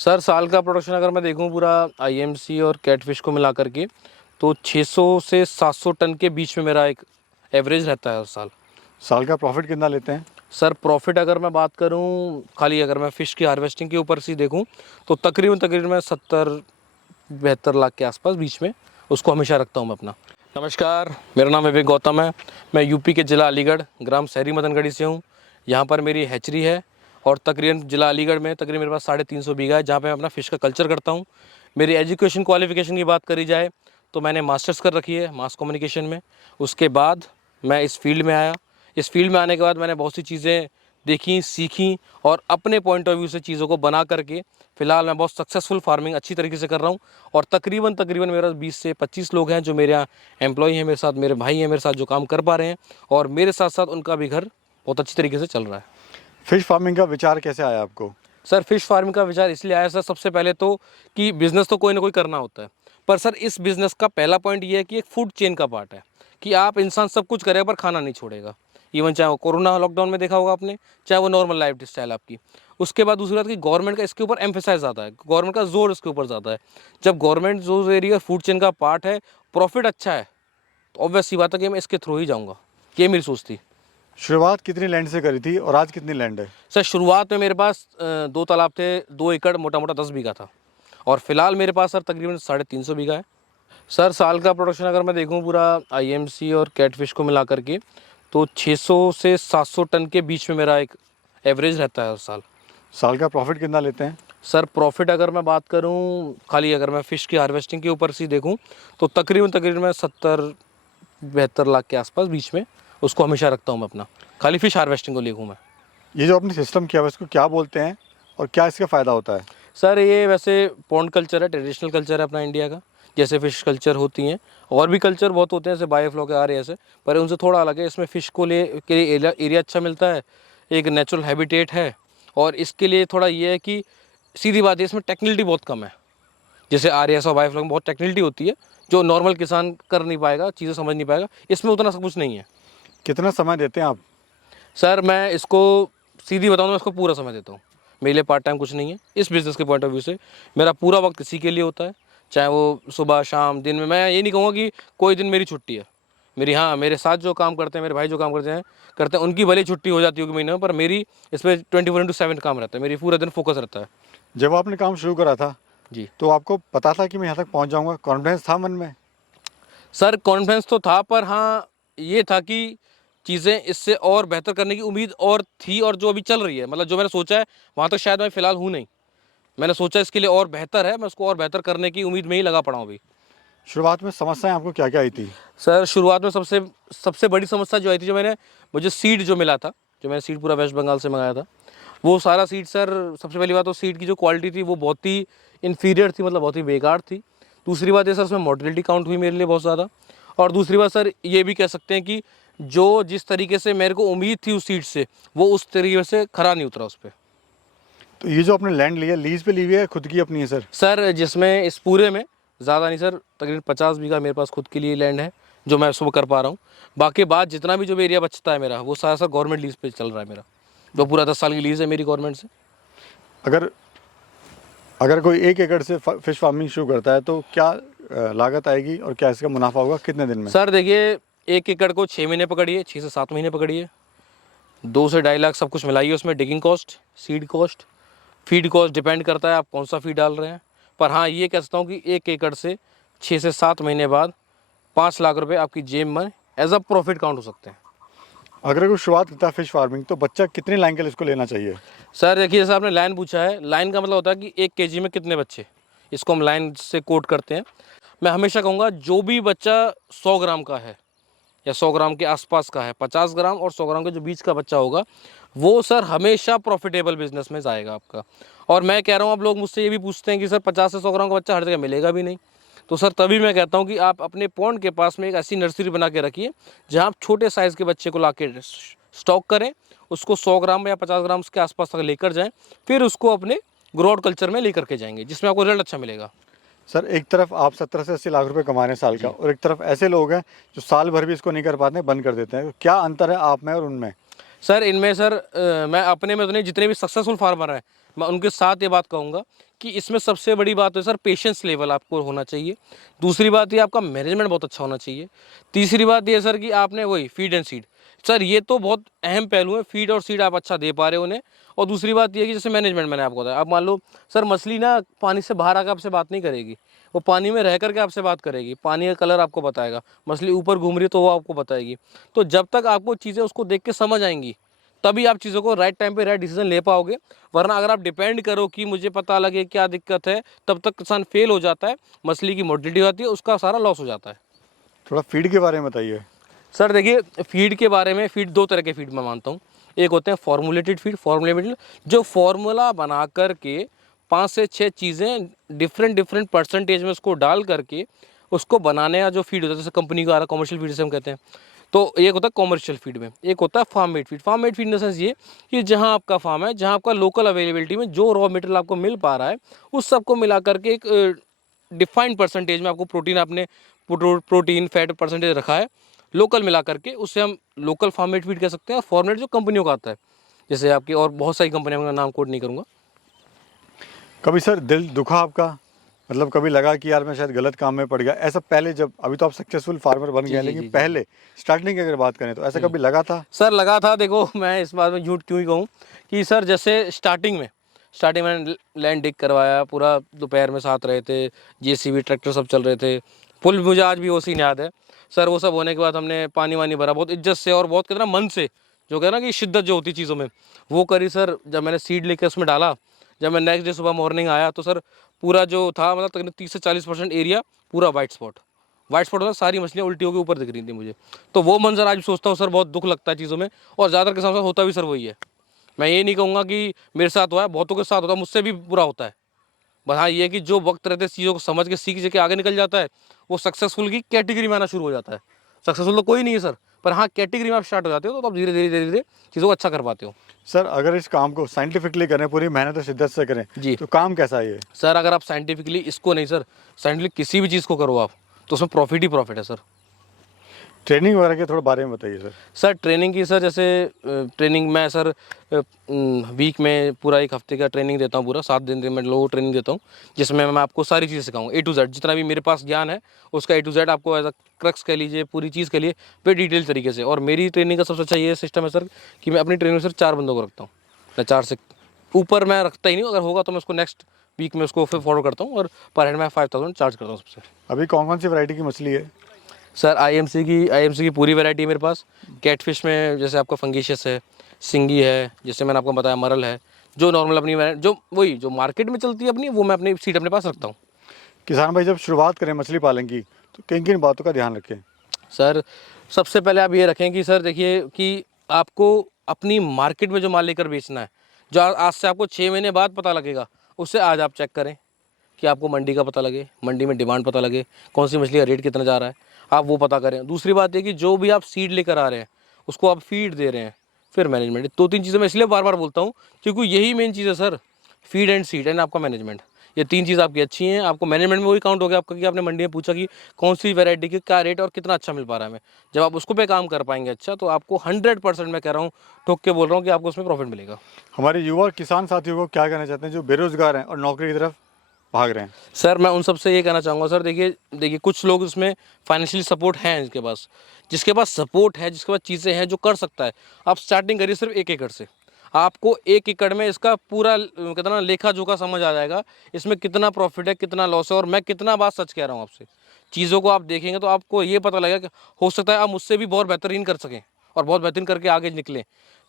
Sir साल का production अगर मैं देखूं पूरा आईएमसी और कैटफिश को मिला करके तो 600 से 700 टन के बीच में मेरा एक एवरेज रहता है हर साल। साल का प्रॉफिट कितना लेते हैं? सर प्रॉफिट अगर मैं बात करूं खाली अगर मैं फ़िश की हार्वेस्टिंग के ऊपर से तकरीबन तकरीबन मैं 70-72 लाख के आसपास बीच में उसको हमेशा रखता हूं मैं अपना। नमस्कार, मेरा नाम विवेक गौतम है। मैं यूपी के ज़िला अलीगढ़ ग्राम शहरी मदनगढ़ी से हूं। यहाँ पर मेरी हैचरी है और तकरीबन ज़िला अलीगढ़ में तकरीबन मेरे पास 350 बीघा है जहाँ पे मैं अपना फ़िश का कल्चर करता हूँ। मेरी एजुकेशन क्वालिफ़िकेशन की बात करी जाए तो मैंने मास्टर्स कर रखी है मास कम्युनिकेशन में। उसके बाद मैं इस फील्ड में आया। इस फील्ड में आने के बाद मैंने बहुत सी चीज़ें देखी, सीखी और अपने पॉइंट ऑफ व्यू से चीज़ों को बना करके फ़िलहाल मैं बहुत सक्सेसफुल फार्मिंग अच्छी तरीके से कर रहा हूँ। और तकरीबन मेरा 20 से 25 लोग हैं जो मेरे यहाँ एम्प्लॉई हैं, मेरे साथ मेरे भाई हैं मेरे साथ जो काम कर पा रहे हैं और मेरे साथ साथ उनका भी घर बहुत अच्छी तरीके से चल रहा है। फिश फार्मिंग का विचार कैसे आया आपको? सर फिश फार्मिंग का विचार इसलिए आया सर, सबसे पहले तो कि बिज़नेस तो कोई ना कोई करना होता है, पर सर इस बिज़नेस का पहला पॉइंट ये है कि एक फूड चेन का पार्ट है कि आप इंसान सब कुछ करेगा पर खाना नहीं छोड़ेगा। इवन चाहे वो कोरोना लॉकडाउन में देखा होगा आपने, चाहे वो नॉर्मल लाइफ स्टाइल आपकी। उसके बाद दूसरी बात कि गवर्नमेंट का इसके ऊपर एम्फेसाइज आता है, गवर्नमेंट का जोर इसके ऊपर ज़्यादा है। जब गवर्नमेंट जोर दे रही है फूड चेन का पार्ट है, प्रॉफिट अच्छा है, तो ऑब्वियस सी बात है कि मैं इसके थ्रू ही जाऊँगा। ये मेरी सोच थी। शुरुआत कितनी लैंड से करी थी और आज कितनी लैंड है? सर शुरुआत में मेरे पास 2 तालाब थे, 2 एकड़ मोटा मोटा 10 बीघा था और फिलहाल मेरे पास सर तकरीबन 350 बीघा है। सर साल का प्रोडक्शन अगर मैं देखूं पूरा आईएमसी और कैटफिश को मिला करके तो 600 से 700 टन के बीच में मेरा एक एवरेज रहता है हर साल। साल का प्रॉफिट कितना लेते हैं? सर प्रॉफिट अगर मैं बात करूं खाली अगर मैं फ़िश की हार्वेस्टिंग के ऊपर से देखूं तो तकरीबन मैं 70-72 लाख के आसपास बीच में उसको हमेशा रखता हूं मैं अपना, खाली फ़िश हार्वेस्टिंग को लेकर मैं। ये जो आपने सिस्टम किया है इसको क्या बोलते हैं और क्या इसका फ़ायदा होता है? सर ये वैसे पॉन्ड कल्चर है, ट्रेडिशनल कल्चर है अपना इंडिया का। जैसे फ़िश कल्चर होती हैं और भी कल्चर बहुत होते हैं जैसे बायोफ्लॉक आ रहे हैं ऐसे, पर उनसे थोड़ा अलग है। इसमें फ़िश को लिए के लिए एरिया अच्छा मिलता है, एक नेचुरल हैबिटेट है और इसके लिए थोड़ा ये है कि सीधी बात है इसमें टेक्निकलिटी बहुत कम है। जैसे आरएएस और बायोफ्लॉक में बहुत टेक्निकलिटी होती है जो नॉर्मल किसान कर नहीं पाएगा, चीज़ें समझ नहीं पाएगा, इसमें उतना सब कुछ नहीं है। कितना समय देते हैं आप? सर मैं इसको सीधी बताऊँ तो मैं इसको पूरा समय देता हूँ। मेरे लिए पार्ट टाइम कुछ नहीं है। इस बिज़नेस के पॉइंट ऑफ व्यू से मेरा पूरा वक्त इसी के लिए होता है, चाहे वो सुबह शाम दिन में। मैं ये नहीं कहूँगा कि कोई दिन मेरी छुट्टी है। मेरी हाँ, मेरे साथ जो काम करते हैं मेरे भाई जो काम करते हैं उनकी भले छुट्टी हो जाती होगी महीने में, पर मेरी इसमें 24/7 काम रहता है, मेरी पूरा दिन फोकस रहता है। जब आपने काम शुरू करा था जी तो आपको पता था कि मैं यहाँ तक पहुँच जाऊँगा? कॉन्फिडेंस था मन में? सर, कॉन्फिडेंस तो था, पर हाँ ये था कि चीज़ें इससे और बेहतर करने की उम्मीद और थी और जो अभी चल रही है, मतलब जो मैंने सोचा है वहाँ तक शायद मैं फ़िलहाल हूँ नहीं। मैंने सोचा इसके लिए और बेहतर है, मैं उसको और बेहतर करने की उम्मीद में ही लगा पड़ा हूँ अभी। शुरुआत में समस्याएं आपको क्या क्या आई थी? सर शुरुआत में सबसे सबसे बड़ी समस्या जो आई थी, जो मुझे सीड जो मिला था, जो मैंने सीड पूरा वेस्ट बंगाल से मंगाया था, वो सारा सीड सर, सबसे पहली बात तो सीड की जो क्वालिटी थी वो बहुत ही इन्फीरियर थी, मतलब बहुत ही बेकार थी। दूसरी बात ये सर उसमें मोर्टेलिटी काउंट हुई मेरे लिए बहुत ज़्यादा। और दूसरी बात सर ये भी कह सकते हैं कि जो जिस तरीके से मेरे को उम्मीद थी उस सीड से, वो उस तरीके से खरा नहीं उतरा उस पर। तो ये जो आपने लैंड लिया लीज पे ली हुई है, खुद की अपनी है सर? सर जिसमें इस पूरे में ज़्यादा नहीं सर, तकरीबन 50 बीघा मेरे पास खुद के लिए लैंड है जो मैं सुबह कर पा रहा हूँ। बाकी बाद जितना भी जो भी एरिया बचता है मेरा, वो सारा सर गवर्नमेंट लीज पे चल रहा है मेरा, जो पूरा 10 साल की लीज़ है मेरी गवर्नमेंट से। अगर अगर कोई 1 एकड़ से फिश फार्मिंग शुरू करता है तो क्या लागत आएगी और क्या इसका मुनाफा होगा कितने दिन में? सर देखिए, 1 एकड़ को 6 महीने पकड़िए, 6 से 7 महीने पकड़िए, 2 से 2.5 लाख सब कुछ मिलाइए उसमें, digging cost, seed cost, feed cost, depend करता है आप कौन सा फीड डाल रहे हैं। पर हाँ ये कह सकता हूँ कि 1 एकड़ से 6 से 7 महीने बाद 5 लाख रुपए आपकी जेब में एज अ प्रॉफिट काउंट हो सकते हैं। अगर कोई शुरुआत करता है फिश फार्मिंग तो बच्चा कितने लाइन के लिए इसको लेना चाहिए? सर देखिए, जैसे आपने लाइन पूछा है, लाइन का मतलब होता है कि 1 केजी में कितने बच्चे, इसको हम लाइन से कोट करते हैं। मैं हमेशा कहूँगा जो भी बच्चा 100 ग्राम का है या 100 ग्राम के आसपास का है, 50 ग्राम और 100 ग्राम के जो बीच का बच्चा होगा, वो सर हमेशा प्रॉफिटेबल बिजनेस में जाएगा आपका। और मैं कह रहा हूँ, अब लोग मुझसे ये भी पूछते हैं कि सर 50 से 100 ग्राम का बच्चा हर जगह मिलेगा भी नहीं, तो सर तभी मैं कहता हूँ कि आप अपने पॉन्ड के पास में एक ऐसी नर्सरी बना के रखिए जहाँ आप छोटे साइज़ के बच्चे को ला के स्टॉक करें, उसको 100 ग्राम या 50 ग्राम के आसपास तक लेकर जाएँ, फिर उसको अपने ग्रोथ कल्चर में लेकर के जाएंगे जिसमें आपको रिजल्ट अच्छा मिलेगा। सर एक तरफ आप 70 से 80 लाख रुपए कमा रहे हैं साल का और एक तरफ ऐसे लोग हैं जो साल भर भी इसको नहीं कर पाते, बंद कर देते हैं, तो क्या अंतर है आप में और उनमें? सर इनमें सर मैं अपने में तो नहीं, जितने भी सक्सेसफुल फार्मर हैं मैं उनके साथ ये बात कहूँगा कि इसमें सबसे बड़ी बात है सर पेशेंस लेवल आपको होना चाहिए। दूसरी बात ये आपका मैनेजमेंट बहुत अच्छा होना चाहिए। तीसरी बात ये सर कि आपने वही फीड एंड सीड, सर ये तो बहुत अहम पहलू है, फीड और सीड आप अच्छा दे पा रहे हो उन्हें। और दूसरी बात ये है कि जैसे मैनेजमेंट मैंने आपको बताया, आप मान लो सर मछली ना पानी से बाहर आकर आपसे बात नहीं करेगी, वो पानी में रह करके आपसे बात करेगी, पानी का कलर आपको बताएगा, मछली ऊपर घूम रही है तो वो आपको बताएगी। तो जब तक आपको चीज़ें उसको देख के समझ आएंगी तभी आप चीज़ों को राइट टाइम पे राइट डिसीजन ले पाओगे। वरना अगर आप डिपेंड करो कि मुझे पता लगे क्या दिक्कत है, तब तक किसान फेल हो जाता है, मछली की मोर्टिलिटी होती है, उसका सारा लॉस हो जाता है। थोड़ा फीड के बारे में बताइए। सर देखिए फीड के बारे में, फीड दो तरह के फीड मैं मानता हूँ। एक होते हैं फॉर्मुलेटेड फीड, फॉर्मुलेटेड जो फॉर्मूला बना करके 5 से 6 चीज़ें डिफरेंट डिफरेंट परसेंटेज में उसको डाल करके उसको बनाने का जो फीड होता है, जैसे कंपनी का आ रहा कॉमर्शियल फीड से हम कहते हैं। तो एक होता है कॉमर्शियल फीड में, एक होता है farm made feed. Farm made feed in the sense ये कि जहाँ आपका फार्म है, जहाँ आपका लोकल अवेलेबिलिटी में जो रॉ मटेरियल आपको मिल पा रहा है उस सबको मिला करके एक डिफाइंड परसेंटेज में आपको प्रोटीन, आपने प्रोटीन फैट परसेंटेज रखा है लोकल मिला करके, उससे हम लोकल फार्म मेड फीड कह सकते हैं। और फॉर्मेट जो कंपनियों का आता है, जैसे आपकी और बहुत सारी कंपनियों का नाम कोट नहीं करूँगा। कभी सर दिल दुखा आपका, मतलब कभी लगा कि यार मैं शायद गलत काम में पड़ गया, ऐसा पहले जब, अभी तो आप सक्सेसफुल फार्मर बन गए, लेकिन पहले स्टार्टिंग की अगर बात करें तो ऐसा कभी लगा था? सर लगा था, देखो मैं इस बात में झूठ क्यों ही कहूँ कि सर जैसे स्टार्टिंग में मैंने लैंड डिग करवाया, पूरा दोपहर में साथ रहे थे, जेसीबी ट्रैक्टर सब चल रहे थे, फुल, मुझे आज भी वो सीन याद है सर। वो सब होने के बाद हमने पानी वानी भरा बहुत इज्जत से और बहुत कितना मन से, जो कहना कि शिद्दत जो होती चीज़ों में वो करी सर। जब मैंने सीड लेकर उसमें डाला, जब मैं नेक्स्ट डे सुबह मॉर्निंग आया तो सर पूरा जो था मतलब तकरीबन 30 से 40% एरिया पूरा वाइट स्पॉट होता, सारी मछलियाँ उल्टी होकर ऊपर दिख रही थी मुझे। तो वो मंजर आज भी सोचता हूँ सर, बहुत दुख लगता है चीज़ों में। और ज़्यादातर किसानों के साथ होता भी सर वही है। मैं ये नहीं कहूँगा कि मेरे साथ हुआ है, बहुतों के साथ होता है, मुझसे भी बुरा होता है। बस हाँ ये है कि जो वक्त रहते चीज़ों को समझ के सीख के आगे निकल जाता है, वो सक्सेसफुल की कैटेगरी में आना शुरू हो जाता है। सक्सेसफुल तो कोई नहीं है सर, पर हाँ कैटेगरी में आप स्टार्ट हो जाते हो तो आप धीरे धीरे धीरे धीरे चीज़ों को अच्छा कर पाते हो। सर अगर इस काम को साइंटिफिकली करें, पूरी मेहनत और शिद्दत से करें जी तो काम कैसा है ये? सर, अगर आप साइंटिफिकली इसको नहीं सर, साइंटिफिकली किसी भी चीज़ को करो आप, तो उसमें प्रॉफिट ही प्रॉफिट है सर। ट्रेनिंग वगैरह के थोड़े बारे में बताइए सर। सर ट्रेनिंग की सर, जैसे ट्रेनिंग मैं सर वीक में पूरा 1 हफ्ते का ट्रेनिंग देता हूँ, पूरा 7 दिन मैं लोगों को ट्रेनिंग देता हूँ, जिसमें मैं आपको सारी चीज़ें सिखाऊंगा A to Z, जितना भी मेरे पास ज्ञान है उसका A to Z आपको एज अ क्रक्स कह लीजिए, पूरी चीज़ के लिए पे डिटेल तरीके से। और मेरी ट्रेनिंग का सबसे अच्छा ये सिस्टम है सर कि मैं अपनी ट्रेनिंग में सर 4 बंदों को रखता हूँ। मैं 4 से ऊपर मैं रखता ही नहीं, अगर होगा तो मैं उसको नेक्स्ट वीक में उसको फिर फॉलो करता हूँ, और पर हेड मैं 5000 चार्ज करता हूँ सबसे। अभी कौन कौन सी वैरायटी की मछली है? सर आईएमसी की पूरी वैरायटी है मेरे पास। कैटफिश में जैसे आपका फंगीशियस है, सिंगी है, जैसे मैंने आपको बताया मरल है, जो नॉर्मल अपनी जो वही जो मार्केट में चलती है अपनी, वो मैं अपनी सीट अपने पास रखता हूँ। किसान भाई जब शुरुआत करें मछली पालन की तो किन किन बातों का ध्यान रखें? सर सबसे पहले आप ये रखें कि सर देखिए कि आपको अपनी मार्केट में जो माल लेकर बेचना है, जो आज से आपको 6 महीने बाद पता लगेगा, उससे आज आप चेक करें कि आपको मंडी का पता लगे, मंडी में डिमांड पता लगे, कौन सी मछली का रेट कितना जा रहा है, आप वो पता करें। दूसरी बात ये कि जो भी आप सीड लेकर आ रहे हैं उसको आप फीड दे रहे हैं, फिर मैनेजमेंट। 2-3 चीज़ें मैं इसलिए बार बार बोलता हूँ क्योंकि यही मेन चीज़ है sir, feed and seed and आपका मैनेजमेंट। ये 3 चीज़ आपकी अच्छी हैं, आपको मैनेजमेंट में वही काउंट हो गया आपका कि आपने मंडी में पूछा कि कौन सी वैरायटी की क्या रेट और कितना अच्छा मिल पा रहा है हमें। जब आप उसको पे काम कर पाएंगे अच्छा, तो आपको 100% मैं कह रहा हूँ, ठोक के बोल रहा हूँ कि आपको उसमें प्रॉफिट मिलेगा। हमारे युवा किसान साथियों को क्या कहना चाहते हैं जो बेरोजगार हैं और नौकरी की तरफ भाग रहे हैं? सर मैं उन सबसे ये कहना चाहूँगा सर, देखिए कुछ लोग उसमें फाइनेंशियली सपोर्ट हैं जिसके पास सपोर्ट है, जिसके पास चीज़ें हैं जो कर सकता है, आप स्टार्टिंग करिए सिर्फ 1 एकड़ से। आपको 1 एकड़ में इसका पूरा कितना लेखा जोखा समझ आ जाएगा, इसमें कितना प्रॉफिट है, कितना लॉस है, और मैं कितना बात सच कह रहा हूँ आपसे। चीज़ों को आप देखेंगे तो आपको ये पता लगेगा कि हो सकता है आप मुझसे भी बहुत बेहतरीन कर सकें और बहुत बेहतरीन करके आगे निकलें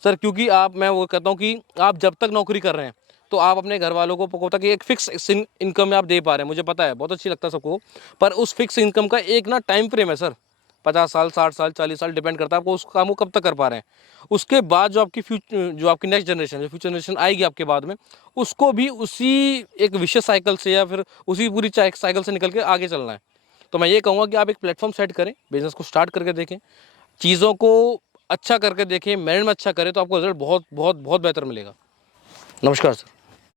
सर। क्योंकि मैं वो कहता हूँ कि आप जब तक नौकरी कर रहे हैं तो आप अपने घर वालों को पता कि एक फिक्स इनकम में आप दे पा रहे हैं, मुझे पता है बहुत अच्छी लगता है सबको, पर उस फिक्स इनकम का एक ना टाइम फ्रेम है सर, 50 साल, 60 साल, 40 साल, डिपेंड करता है आपको उस काम को कब तक कर पा रहे हैं। उसके बाद जो आपकी नेक्स्ट जनरेशन, जो फ्यूचर जनरेशन आएगी आपके बाद में, उसको भी उसी एक विशेष साइकिल से या फिर उसी पूरी साइकिल से निकल के आगे चलना है। तो मैं ये कहूँगा कि आप एक प्लेटफॉर्म सेट करें, बिजनेस को स्टार्ट करके देखें, चीज़ों को अच्छा करके देखें, मैनेजमेंट अच्छा करें, तो आपको रिजल्ट बहुत बहुत बहुत बेहतर मिलेगा। नमस्कार सर।